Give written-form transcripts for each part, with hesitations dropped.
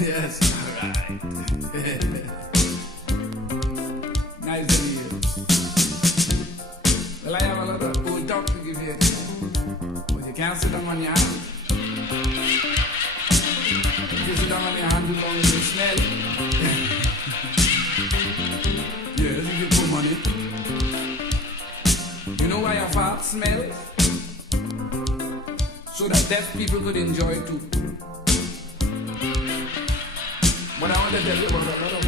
Yes, alright. Nice to meet you. Well, I have a lot of old talk to give you, but you can't sit down on your hand. If you sit down on your hand, too long, you smell. Yes, if you put money. You know why your fart smells? So that deaf people could enjoy it too. But I want to tell you about a lot of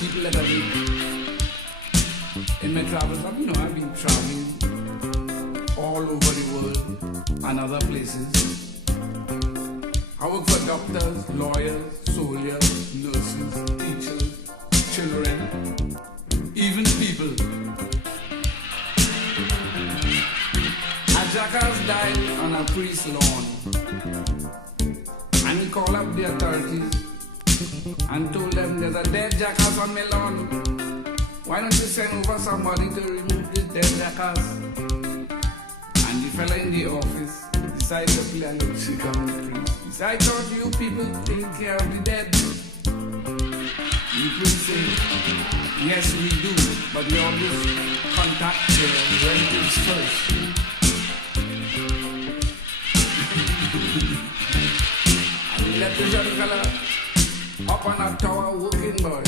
people that have been in my travels. You know, I've been traveling all over the world and other places. I work for doctors, lawyers, soldiers, nurses, teachers, children, even people. A jackass died on a priest's lawn, and he called up the authorities and told them there's a dead jackass on my lawn. Why don't you send over somebody to remove this dead jackass? And the fella in the office decided to play a little trick on the priest. He said, I thought you people take care of the dead. The priest said, yes we do, but we always contact the relatives first. And he left the young fella up on a tower working, boy,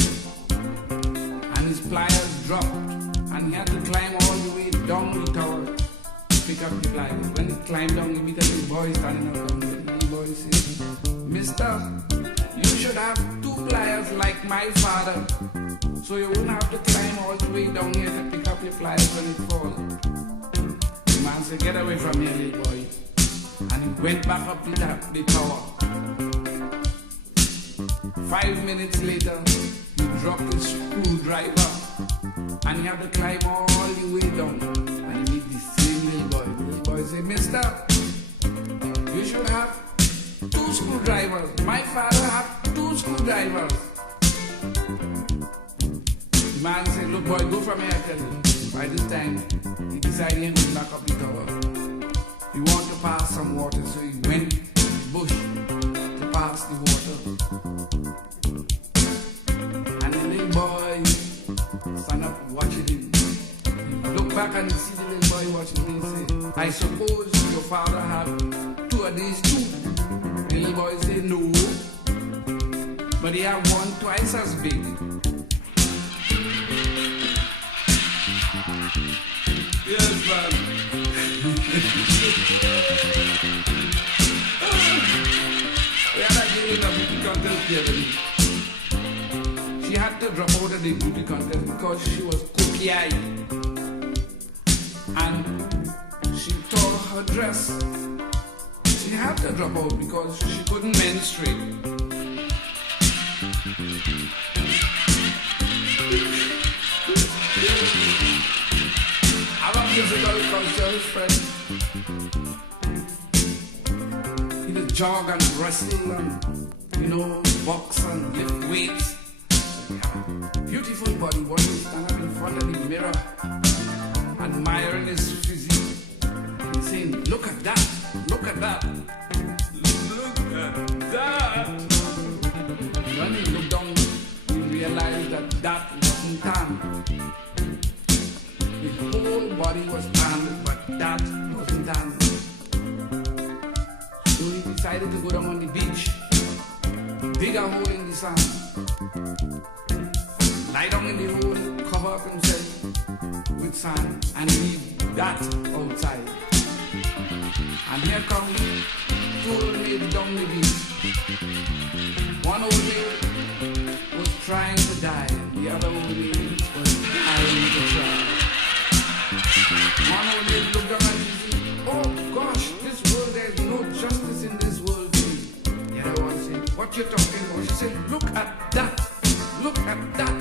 and his pliers dropped, and he had to climb all the way down the tower to pick up the pliers. When he climbed down, he met a little boy standing up down there. The little boy said, Mister, you should have 2 pliers like my father, so you wouldn't have to climb all the way down here to pick up your pliers when it falls. The man said, get away from here, little boy. And he went back up the tower. 5 minutes later, he dropped his screwdriver and he had to climb all the way down. And he met the same little boy. The little boy said, Mister, you should have 2 screwdrivers. My father had 2 screwdrivers. The man said, look boy, go from here, I tell you. By this time, he decided he would knock up the tower. He wanted to pass some water, so he went to the bush to pass the water. Boy, stand up watching him. He look back and see the little boy watching him and say, I suppose your father had 2 of these too. The little boy say, no, but he had one twice as big. Yes, man. We had a game of beauty contest the other day. She had to drop out of the beauty contest because she was cookie-eyed. And she tore her dress. She had to drop out because she couldn't menstruate. I love physical cultural friend. He just jog and wrestle and, box and lift weights. Beautiful body, one will stand up in front of the mirror, admiring his physique, and saying, look at that, look at that, look at that. When he looked down, he realized that that wasn't tan. His whole body was tan, but that wasn't tan. So he decided to go down on the beach, dig a hole in the sand, lie down in the hole, cover up himself with sand, and leave that outside. And here comes 2 old maids down the beach. One old maid was trying to die, the other old maid was dying to try. One old maid looked down and she said, oh gosh, this world, there's no justice in this world. The other one said, what you talking about? She said, look at that, look at that.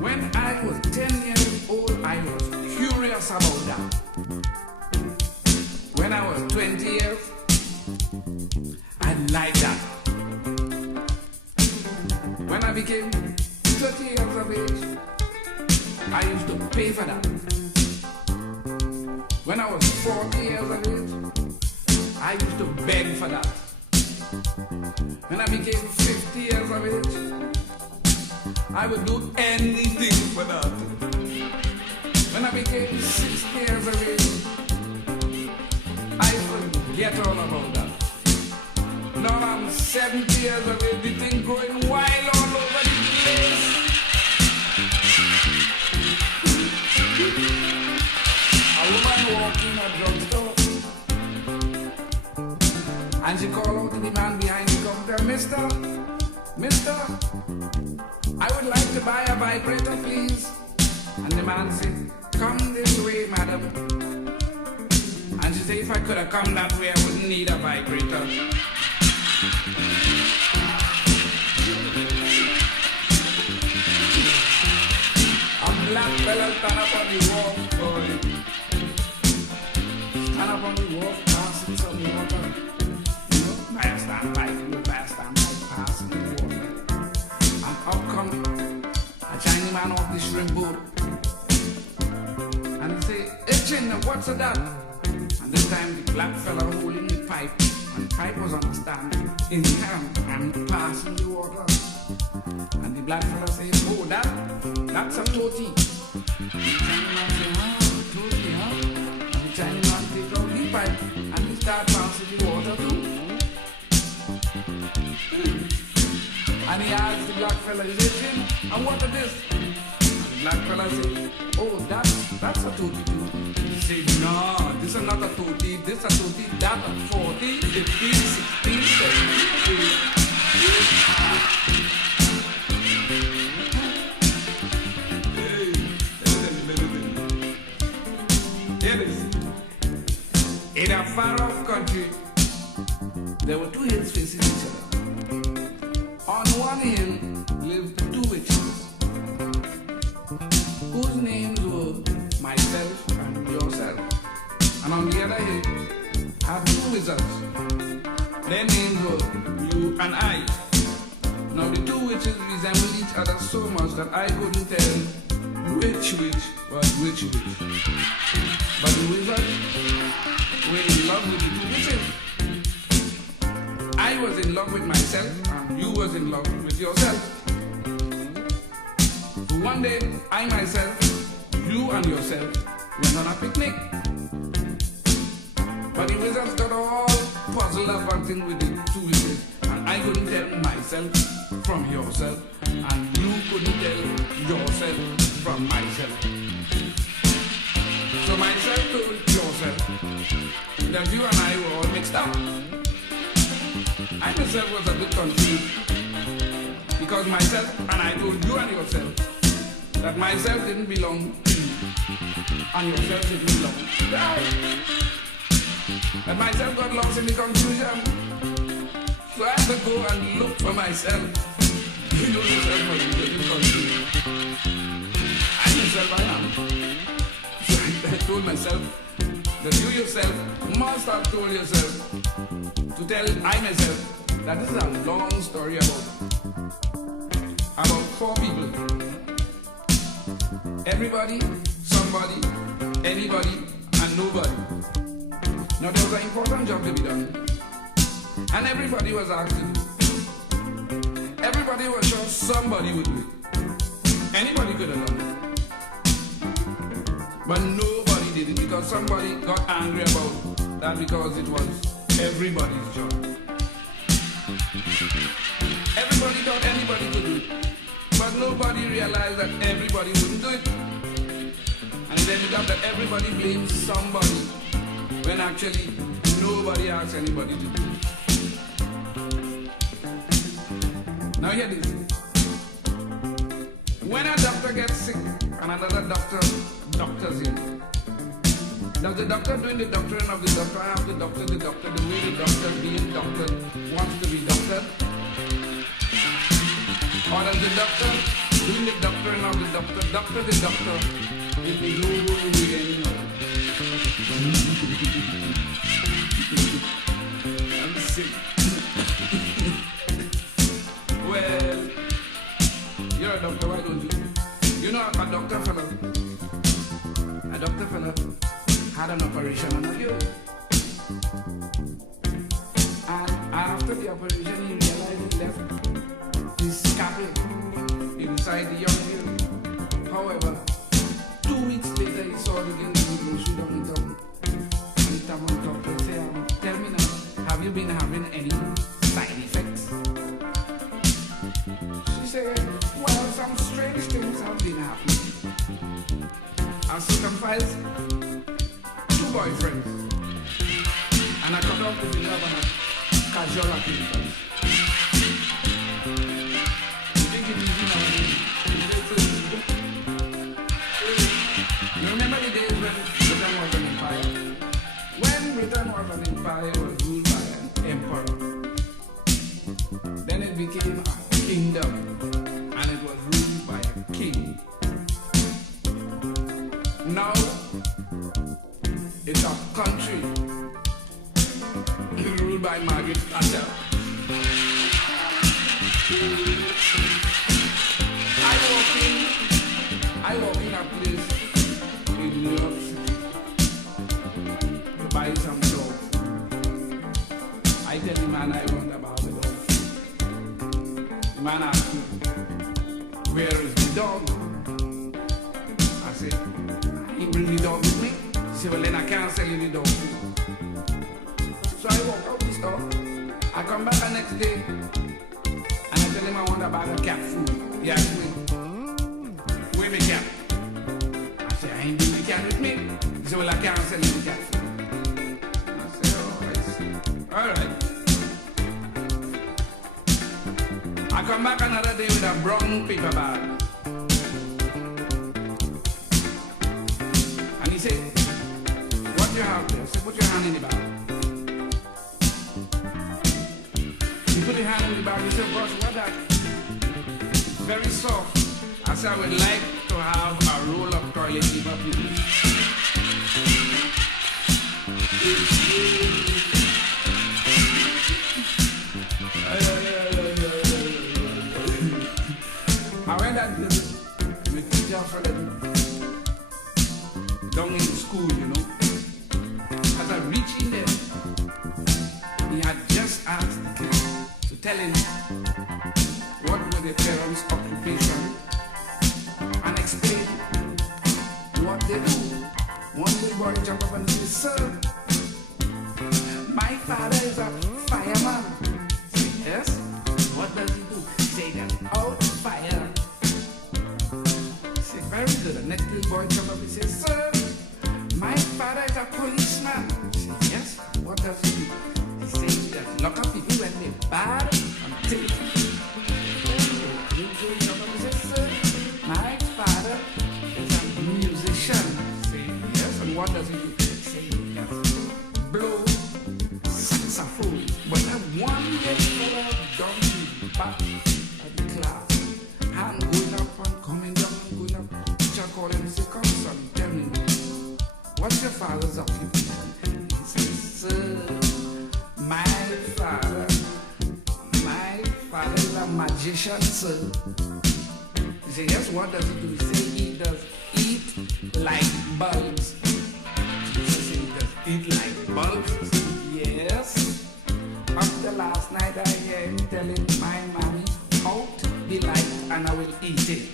When I was 10 years old, I was curious about that. When I was 20 years, I liked that. When I became 30 years of age, I used to pay for that. When I was 40 years of age, I used to beg for that. When I became 50 years of age, I would do anything for that. When I became 60 years of age, I forget all about that. Now I'm 70 years of age, the thing going wild all over the place. A woman walking in a drugstore, and she called out to the man behind the counter, Mister, I would like to buy a vibrator, please. And the man said, come this way, madam. And she said, if I could have come that way, I wouldn't need a vibrator. A black fella stand up on the wharf, boy. Stand up on the wharf, passing some water. You know, buy a standpipe, passing the water. And up come a Chinese man off the shrimp boat. And he say, hey Chin, what's that? And this time the black fella holding the pipe, and the pipe was on a stand in his hand and passing the water. And the black fella say, oh, that's a toti. And the Chinese man say, toti, huh? And the Chinese man take out the pipe and he start passing the water too. And he asked the black fella, he said, Jim, and what is this? And the black fella said, oh, that's a toti too. He said, no, this is not a toti, this is a toti, that a 40, 50, 60, 70, 80. In a far-off country, there were two hills facing each other. On one hill lived two witches, whose names were myself and yourself. And on the other hill had two wizards. Their names were you and I. Now the two witches resembled each other so much that I couldn't tell which witch was which witch. But the wizards were in love with the two witches. I was in love with myself and you was in love with yourself. So one day, I myself, you and yourself went on a picnic. But the wizards got all puzzled up acting with the two witches, and I couldn't tell myself from yourself, and you couldn't tell yourself from myself. So myself told yourself that you and I were all mixed up. I myself was a bit confused because myself and I told you and yourself that myself didn't belong to you and yourself didn't belong to I. That myself got lost in the confusion, so I had to go and look for myself. You know yourself was getting confused. I myself I am. So I told myself that you yourself must have told yourself to tell I myself that this is a long story about four people. Everybody, somebody, anybody, and nobody. Now there was an important job to be done, and everybody was asked to do. Everybody was sure somebody would do it. Anybody could have done it. But nobody did it because somebody got angry about that because it was everybody's job. Everybody thought anybody could do it, but nobody realized that everybody wouldn't do it. And it ended up that everybody blamed somebody when actually nobody asked anybody to do it. Now hear this. When a doctor gets sick and another doctor's in, does the doctor doing the doctoring of the doctor have the doctor the way the doctor being doctored wants to be doctored? Or does the doctor doing the doctoring of the doctor the doctor in the no way anymore? I'm sick. Well, you're a doctor, why don't you? You know a doctor fellow had an operation on a ear. And after the operation, said, well, some strange things have been happening. I circumcised 2 boyfriends, and I cut off the video of a casual acquaintance. You think it's easy now? You remember the days when Britain was an empire? When Britain was an empire, it was ruled by an emperor. Then it became a kingdom, and it was ruled by a king. Now, it's a country ruled by Margaret Thatcher. I walk in a place in New York City to buy some dogs. I tell the man I want about the dog. The man asked me, where is the dog? I said, he bring the dog with me. He said, well then I can't sell you the dog. So I walk out the store. I come back the next day and I tell him I want to buy the cat food. He asked me, where the cat? I said, I ain't bring the cat with me. He said, well I can't sell you the cat food. I said, oh, I see. All right. I come back another day with a brown paper bag. And he said, what do you have there? I said, put your hand in the bag. He put his hand in the bag. He said, boss, what that? Very soft. I said, I would like to have a roll of toilet paper, please. I went and did it with teacher for them down in school, you know. As I reached in there, he had just asked the kids to tell him what were their parents' occupation and explain what they do. One little boy jumped up and said, sir, my father is a fireman. I said, yes? What does he do? He said, that's out fire. I said, very good. The next little boy jumped up and said, sir, my father is a policeman. I said, yes? What does he do? He said, he does lock up people when they're bad and take them. My father is a musician. Say, yes, and what does he do? Say, yes, blow saxophone. But I one day for donkey back at the class, hand going up and coming down and going up. Teacher called him and said, come son, tell me, what's your father's occupation? He says, sir, my father is a magician, sir. He said, yes, what does he do? He said, he does eat like bulbs. He said, he does eat like bulbs? Yes. After last night, I hear him telling my mommy, out the light and I will eat it.